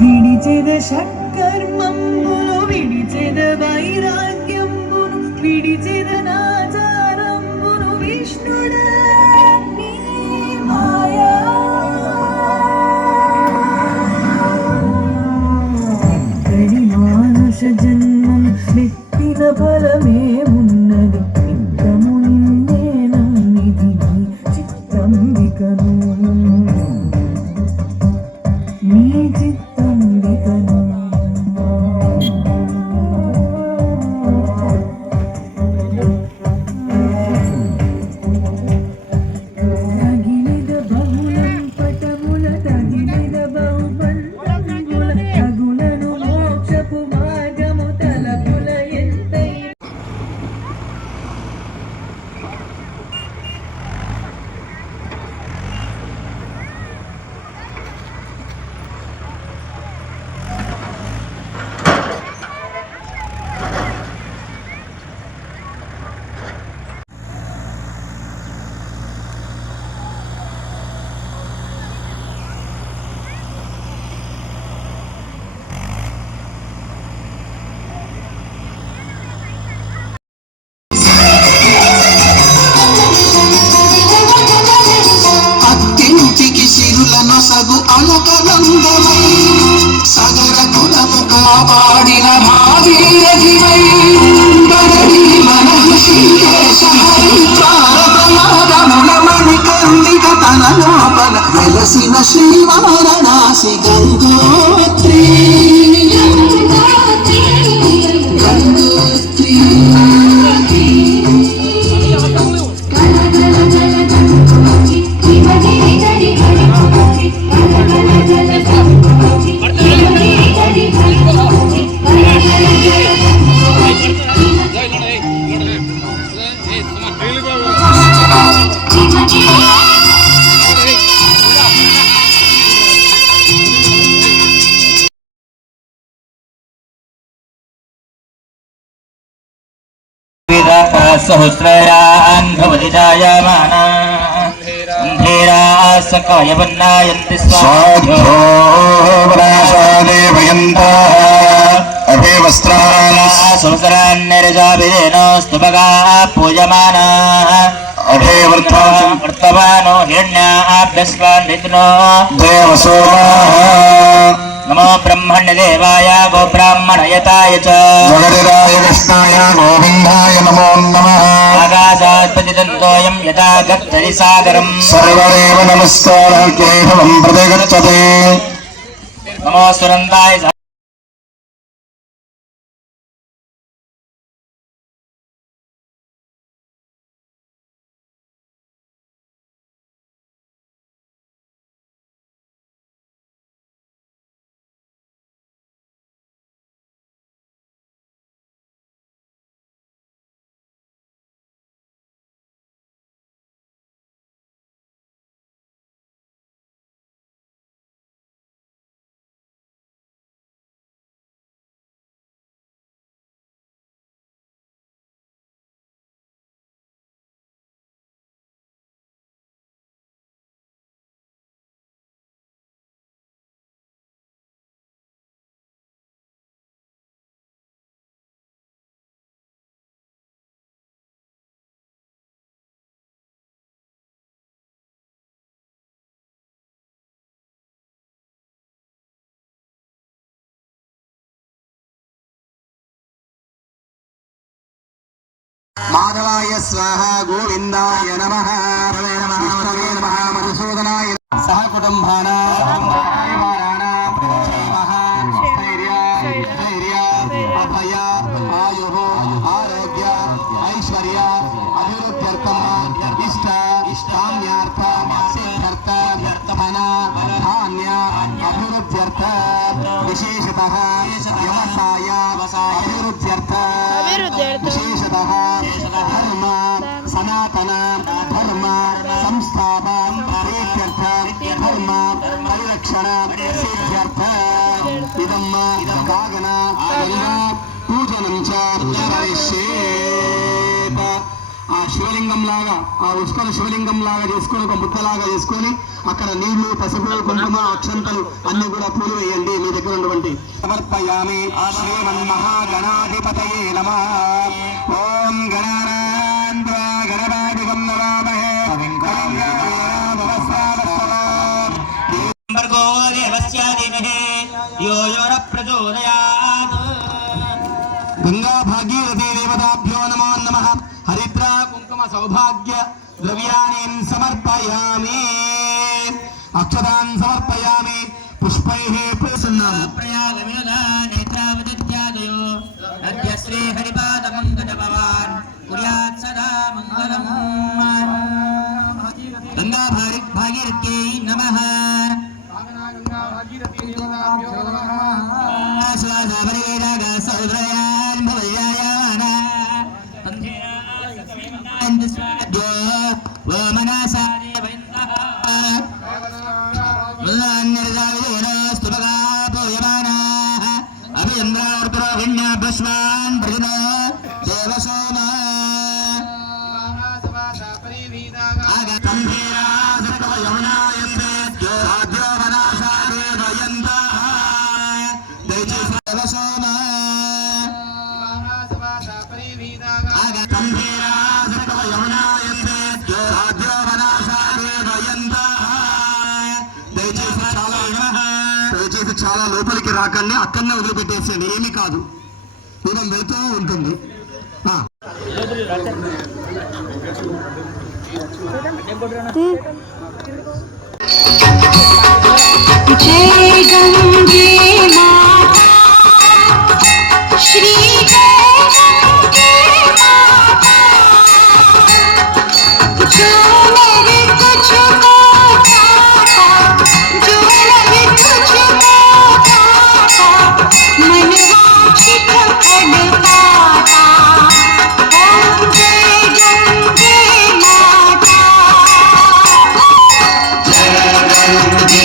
విడిచెద షట్కర్మంబులు విడిచెద వైరాగ్యంబును విడిచెద నాచారంబును విష్ణుడా నీ మాయా ఎక్కడి మానుష జన్మం మెత్తిన ఫలమేమున్నది నిత్యము నిన్నే నమ్మిది చిత్తంబికను నీ చిత్తంబికను తగిలిద బహుళం పటముల తగిలిద బహుబంధముల తగులను మోక్షపు మార్గము తలపుల ఎంతై అత్తింటికి సిరులను సగు అలకనందమై సగర కులము కాపాడిన భాగీరథివై బదరీ మనఃశీకేశ హరిద్వార ప్రయాగముల మణికందిక తన లోపల వెలసిన శ్రీవారణాసి గంగోత్రి सहस्रान् भवति जायमाना अन्धेराः सकायवन्नायन्ति सहस्रान्निर्जाभिधेनोस्तुभगाः पूजमानाः वर्तमानो हिरण्याभ्यस्वान् ऋतनो देवसोमाः नमो ब्रह्मण्यदेवाय गोब्राह्मणयताय च जगदिराय कृष्णाय गोविन्दाय नमो नमः आकाशात् पतितन्तोऽयं यथा गच्छति सागरम् सर्वदेव नमस्कारः केशवं प्रतिगच्छति नमो सुरन्दाय माधवाय स्वाहा गोविंदाय नमः हरे नमः हरे नमः मधुसूदनाय सह कुटुंबाना अभय आयुः आरोग्य ऐश्वर्य अभिवृद्ध्यर्थम इष्ट इष्टाम्यार्थ सिद्ध्यर्थ धन धान्य अभिवृद्ध्यर्थ विशेषतः व्यवसाय अभिवृद्ध्यर्थ विशेषतः धर्म सनातन धर्म संस्थापन प्रीत्यर्थ धर्म परिरक्षण सिद्ध्यर्थ इदं कागन पूजनं च करिष्येत శివలింగం లాగా ఆ ఉష్కల శివలింగం లాగా చేసుకొని ఒక ముద్దలాగా చేసుకొని అక్కడ నీళ్లు పసుపు కుంకుమ అక్షంతలు అన్ని కూడా పూలు వేయండి మీ దగ్గర ఉన్నటువంటి. సమర్పయామి శ్రీమన్మహాగణాధిపతయే నమః. ఓం గణానాన్వా గణపాధిపం నమామహే. భర్గో దేవస్య ధీమహి ధియో యో న ప్రచోదయాత్. గంగా భాగీరథీ దేవతాభ్యో నమో నమః. హరిద్రా కుంకుమ సౌభాగ్య ద్రవ్యాణి సమర్పయామి. అక్షతాన్ సమర్పయామి. పుష్పైః ప్రసన్నామి. ప్రయాగమిదా నేత్రావదిత్యాదయో అద్య శ్రీ హరిపాదమంగళ భవాన్ కుర్యాత్ సదా మంగళం. గంగా భాగీరథ్యై నమః. దయచేసి చాలా లోపలికి రాకండి, అక్కడనే వదిలిపెట్టేసేయండి, ఏమీ కాదు, దూరం వెళుతూ ఉంటుంది. जय गंगे माता श्री जय गंगे माता जो मेरे तुझको चाहता जो मेरे तुझको चाहता मन वांछित फल पाता ओम जय गंगे माता जय गंगे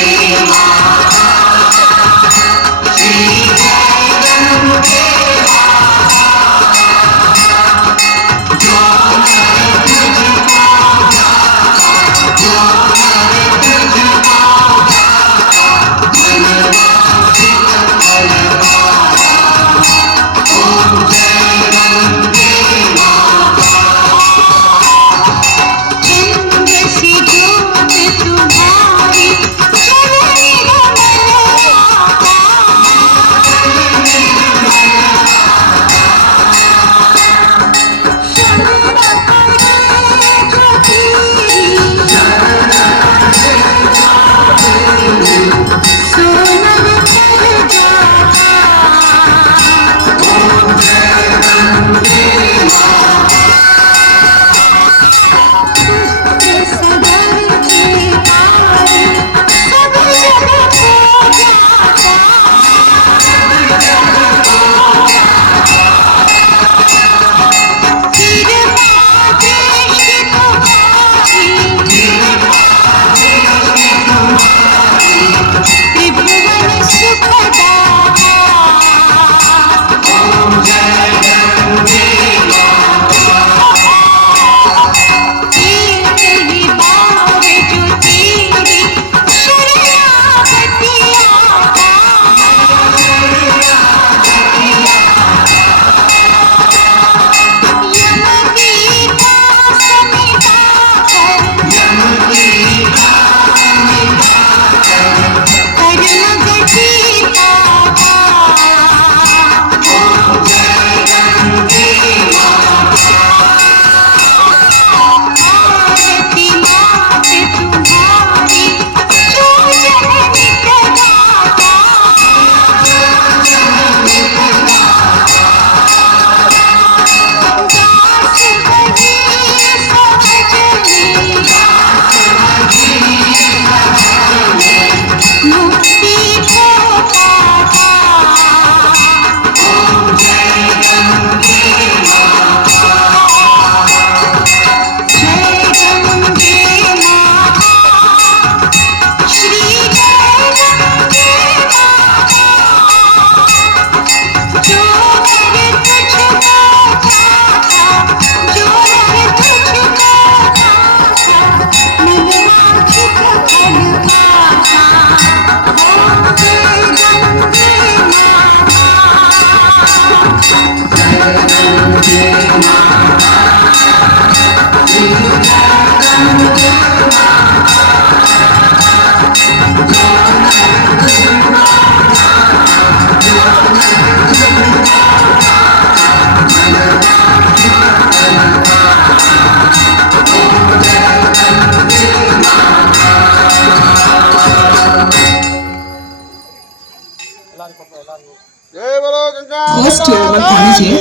फर्स्ट ईयर में कॉलेज है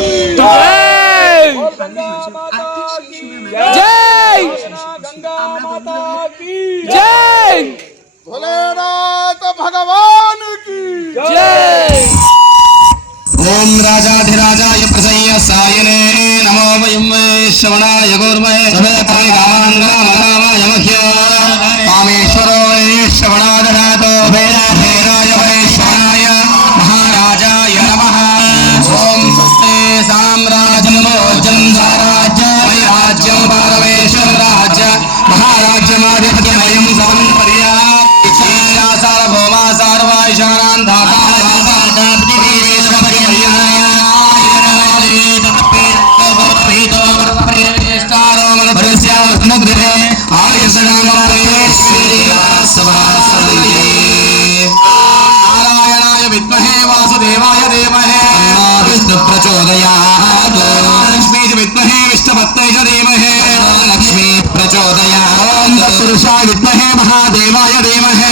जय गंगा माता की जय भोलेनाथ भगवान की जय। ओम राजाधिराजाय प्रसन्न सायने नमो वयं श्रवणाय गौर्महे कामाय मह्य कामेश्वरो श्रवणादधातो वेदाधीराय वैश्वराय महाराजाय नमः। ओम स्वस्ते साम्राज्यं भोजं स्वराज्य वैराज्यं परमेश्वर राज्य महाराज्यमाधिपत्यमयं समन्पर्या सार्वभौमा सर्वाईशानान्धाता नारायणाय विद्महे वासुदेवाय धीमहि विष्णु प्रचोदयात् लक्ष्मी विद्महे विष्णुपत्न्यै धीमहि लक्ष्मी प्रचोदयात् तत्पुरुषाय विद्महे महादेवाय धीमहि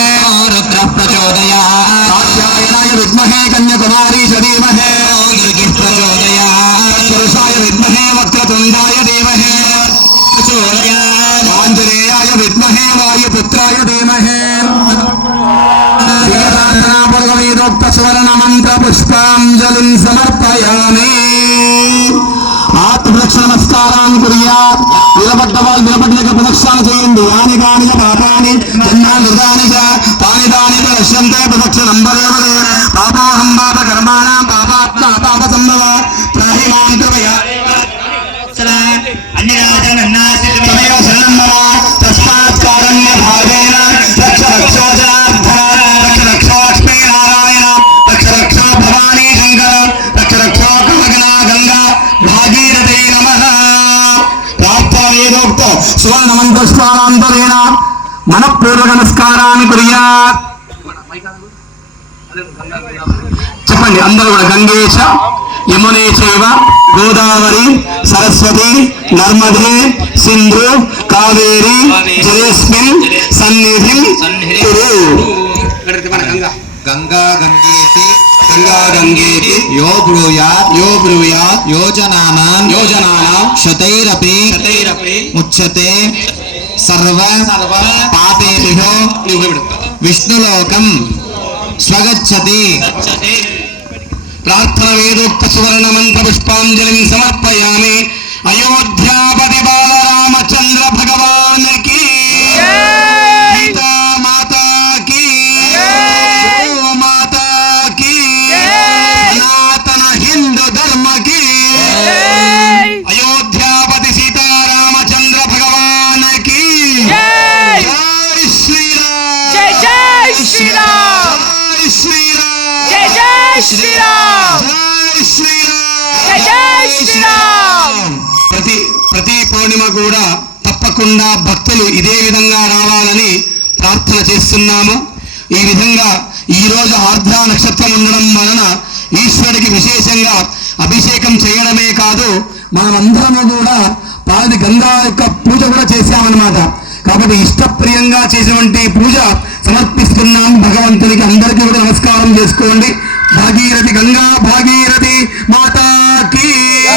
रुद्र प्रचोदयात् कात्यायनाय विद्महे कन्याकुमारी धीमहि दुर्गे प्रचोदयात् पुरुषाय विद्महे वक्रतुण्डाय धीमहि प्रचोदयात् आञ्जनेयाय विद्महे वायुपुत्राय धीमहि पूर्ववेदोक्त सुवर्ण मंत्र पुष्पांजलिं समर्पयामि। आत्मरक्षा नमस्कारान् कुर्यात् निलबड्ड वाल् निलबड्डक प्रदक्षिणानि చేయండి यानि कानि च पापानि जन्मानुदानि च पानिदानि च नश्यन्ते प्रदक्षिणं वदेवदे पापोऽहं पापकर्माणां पापात्मा पापसम्भव त्राहि मां कृपया तमेव शरणं मम तस्मात् कारुण्यभावेन रक्ष रक्षोजनार्थ सुवर्ण मंत्रस्वानांतरेण मनपूर्वक नमस्काराన్ని కుర్యాత్ చెప్పండి అందరూ కూడా గంగేశ యమునే చైవ గోదావరి సరస్వతి నర్మదే సింధు కావేరి జలేస్మిన్ సన్నిధిం కురు गंगा गंगेति गंगा गंगेति यो ब्रूयात् योजनानां शतैरपि मुच्यते सर्व पापेभ्यो विष्णुलोकं स्वगच्छति। प्रार्थना वेदोक्त सुवर्ण मंत्र पुष्पांजलिं समर्पयामि। अयोध्यापति बाल रामचंद्र भगवान की सीता माता की माता की सनातन हिंदू धर्म की अयोध्यापति सीता रामचंद्र भगवान की जय श्री राम जय जय श्री राम जय श्री राम जय जय श्री राम जय श्री राम जय जय श्री राम। ప్రతి పౌర్ణిమ కూడా తప్పకుండా భక్తులు ఇదే విధంగా రావాలని ప్రార్థన చేస్తున్నాము. ఈ విధంగా ఈ రోజు ఆర్ద్ర నక్షత్రం ఉండడం వలన ఈశ్వరుడికి విశేషంగా అభిషేకం చేయడమే కాదు మనమందరము కూడా పాది గంగా యొక్క పూజ కూడా చేశామన్నమాట. కాబట్టి ఇష్టప్రియంగా చేసినటువంటి పూజ సమర్పిస్తున్నాం భగవంతునికి. అందరికీ కూడా నమస్కారం చేసుకోండి. భాగీరథి గంగా భాగీరథి మాతాకి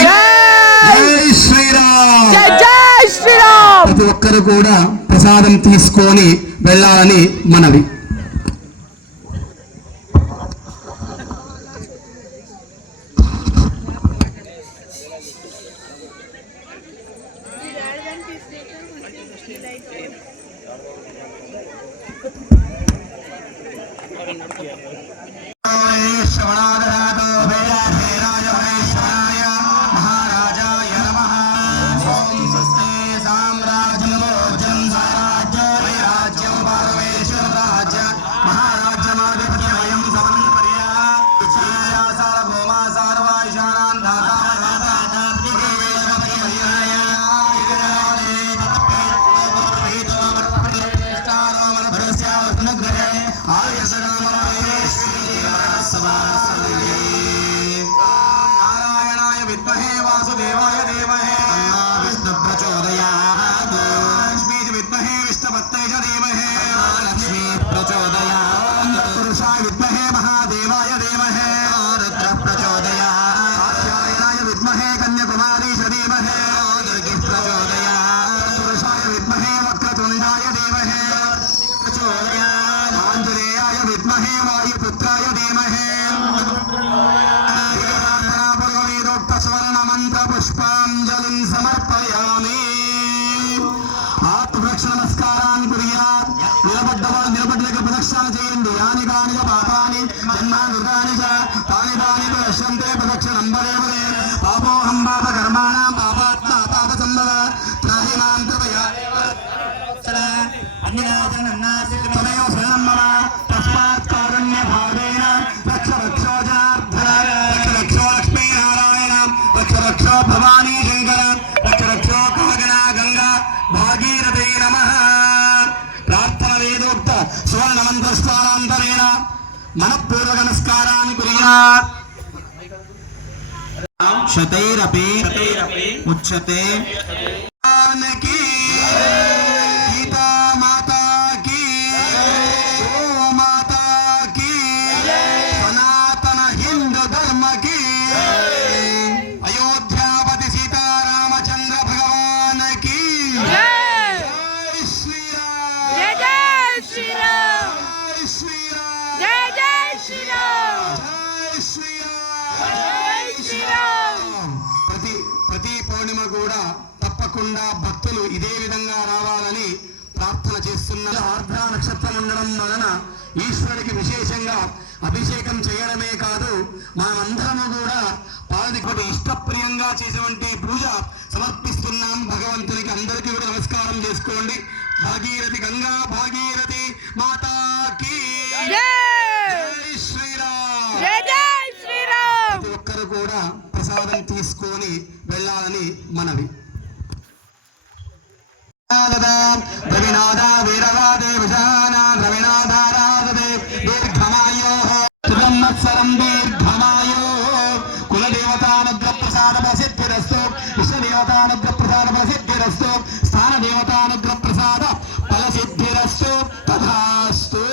జై శ్రీరామ్ జై జై శ్రీరామ్. ప్రతి ఒక్కరు కూడా ప్రసాదం తీసుకొని వెళ్ళాలని మనవి. आर्य భూతాని చ తాని తాని పశ్యంతే ప్రదక్షిణం పదే పదే పాపోహం పాపకర్మాణం పాపాత్మా పాపసంభవ త్రాహి మాం కృపయా తమేవ శరణం మమ తస్మాత్ కారుణ్యభావేన రక్ష రక్షో జనార్దన రక్ష రక్షో లక్ష్మీనారాయణ రక్ష రక్షో భవానీ శంకర రక్ష రక్షో కాగనా గంగా భాగీరథే నమః. ప్రార్థన వేదోక్త సువర్ణమంత్రస్నానాంతరేణ మనఃపూర్వక నమస్కారాన్ని కుర్యాత్. శతైరపి ఉచ్యతే की गीता माता की गो माता की सनातन हिंदू धर्म की अयोध्यापति सीतारामचंद्र भगवान की जय श्री राम जय जय श्री राम जय श्री राम जय जय श्री राम जय श्री राम जय श्री राम. ప్రతి పౌర్ణిమ కూడా తప్పకుండా భక్తులు ఇదే విధంగా రావాలని ప్రార్థన చేస్తున్న ఆర్ద్ర నక్షత్రం ఉండడం వలన ఈశ్వరుడికి విశేషంగా అభిషేకం చేయడమే కాదు మనమందరము కూడా పాలదికొటి ఇష్టప్రియంగా చేసేటువంటి పూజ సమర్పిస్తున్నాం భగవంతునికి. అందరికీ కూడా నమస్కారం చేసుకోండి. భాగీరథి గంగా భాగీరథి మాతాకి जय శ్రీరామ్. जय जय श्री राम. ప్రతి ఒక్కరు కూడా ప్రసాదం తీసుకొని వెళ్ళాలని మనవి. ద్రవినాథ వీరవాదే విజాన ద్రవినాథారాధే దీర్ఘమాయో సంవత్సరం దీర్ఘమాయో కులదేవతానుగ్రహ ప్రసాద ప్రసిద్ధిరస్తు విశ్వదేవతానుగ్రహ ప్రసాద ప్రసిద్ధిరస్తు స్థాన దేవతానుగ్రహ ప్రసాద ఫలసిద్ధిరస్తు తథాస్తు.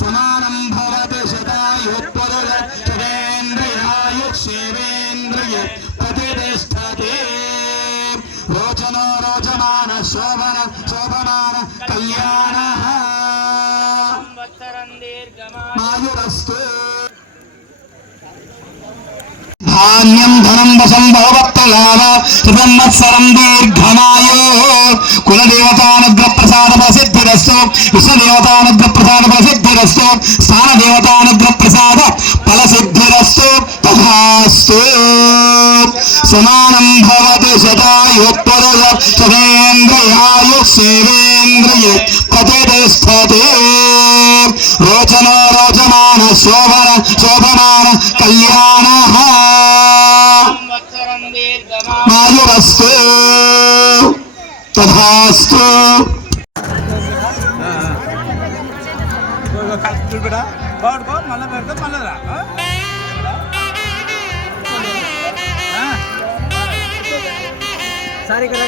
సమానం భవతి శతాయుఃపురుషేంద్రియాయుష్యేవేంద్రియ ప్రతిష్టతే రోచనో రోచమాన శోభన శోభమాన కళ్యాణ మాయురస్తు. ధాన్యం ధనం వశం భవత్తులాభ సంవత్సరం దీర్ఘమాయో కులదేవతానుగ్రహ ప్రసాద ప్రసిద్ధిరస్తు విశ్వదేవతానుగ్రహ ప్రసాద ప్రసిద్ధిరస్తు స్థాన దేవతానుగ్రహ ప్రసాద ఫలసిద్ధిరస్తు తథాస్తు. సమానం భవతి శతాయుఃపురుషేంద్రియాయుష్యేవేంద్రియ ప్రతిష్టతే రోచనో రోచమాన శోభన శోభమాన కళ్యాణ మాయురస్తు తథాస్తు. మళ్ళీ పెడతాం మళ్ళీ రా. సారీ కదా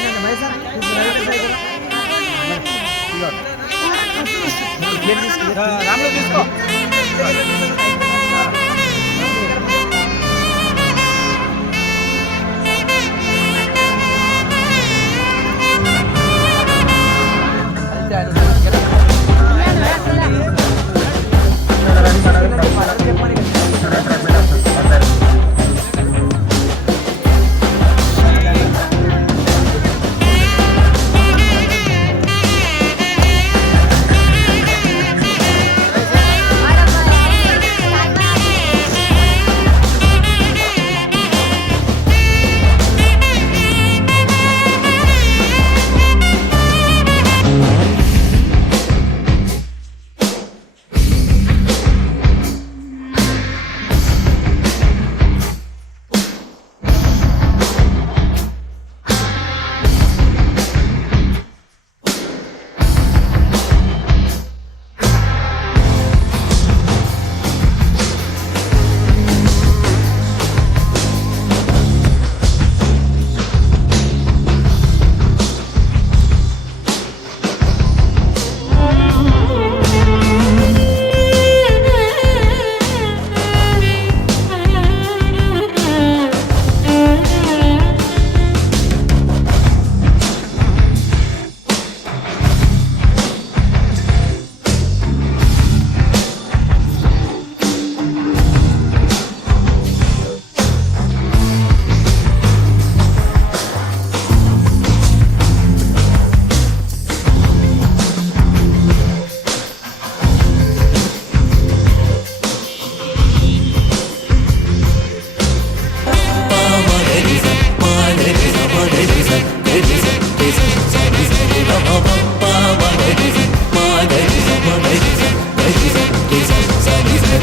రామ్లో తీసుకో.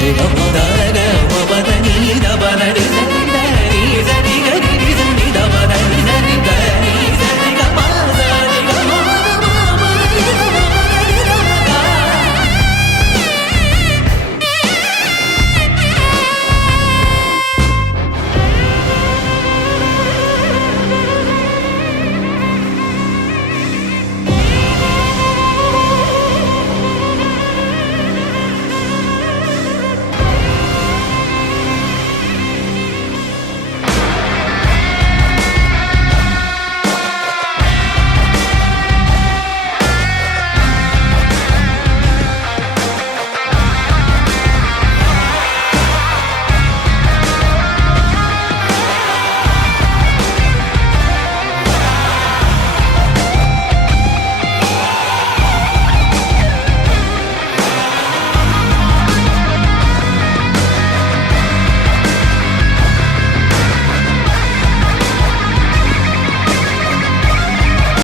देवमुदार